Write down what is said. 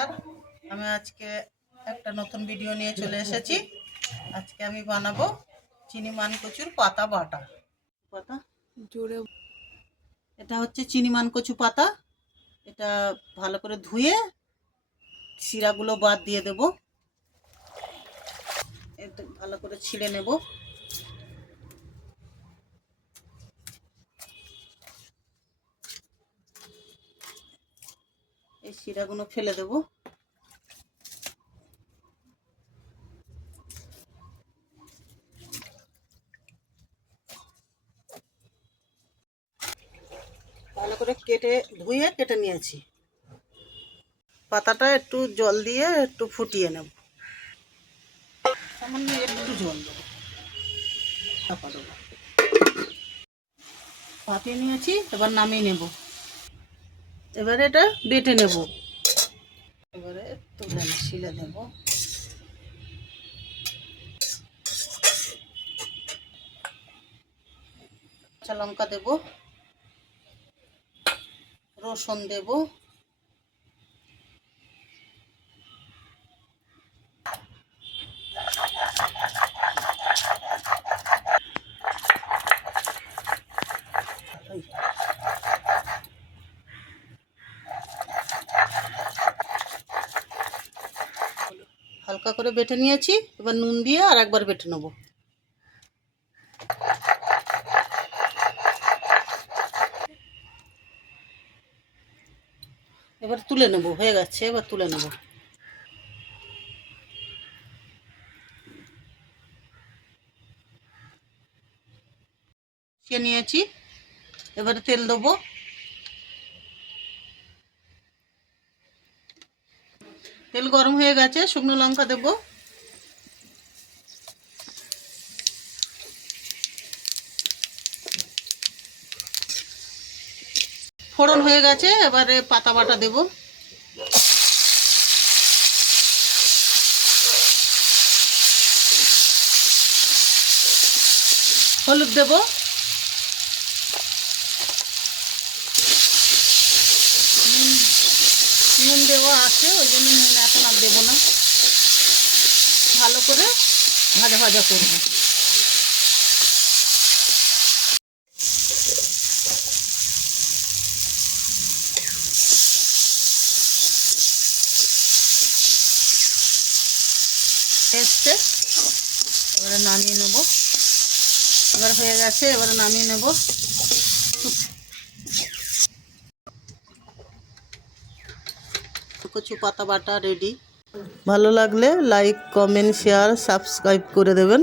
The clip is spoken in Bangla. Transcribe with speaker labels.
Speaker 1: আর আমি আজকে একটা নতুন ভিডিও নিয়ে চলে এসেছি। আজকে আমি বানাবো চিনি মান কচুর পাতা বাটা। পাতা?
Speaker 2: জোরে।
Speaker 1: এটা হচ্ছে চিনি মান কচু পাতা। এটা ভালো করে ধুয়ে শিরাগুলো বাদ দিয়ে দেব। এটা ভালো করে ছিঁড়ে নেব। এই শিরাগুলো ফেলে দেব। ভালো করে কেটে ধুয়ে কেটে নিয়েছি। পাতাটা একটু জল দিয়ে একটু ফুটিয়ে নেব। একটু জল দেবো। দেবো। ফাটিয়ে নিয়েছি, এবার নামিয়ে নেব। এবারে এটা বেটে নেব। এবারে তুলে শিলে দেব। কাঁচা লঙ্কা দেব। রসুন দেব। হালকা করে বেটে নিয়েছি, এবার নুন দিয়ে আর একবার বেটে নেব। এবার তুলে নেব, হয়ে গেছে, এবার তুলে নেব। নিয়েছি, এবারে তেল দেবো। তেল গরম হয়ে গেছে, শুকনো লঙ্কা দেব। ফোড়ন হয়ে গেছে, এবারে পাতা বাটা দেব। হলুদ দেব। নুন দেওয়া আছে, ওই জন্য নুন এখন আর দেবো না। ভালো করে ভাজা ভাজা করব। এসছে, এবারে নামিয়ে নেব। এবার হয়ে গেছে, এবারে নামিয়ে নেব। কচু পাতা বাটা রেডি ভালো লাগলে লাইক কমেন্ট শেয়ার সাবস্ক্রাইব করে দেবেন।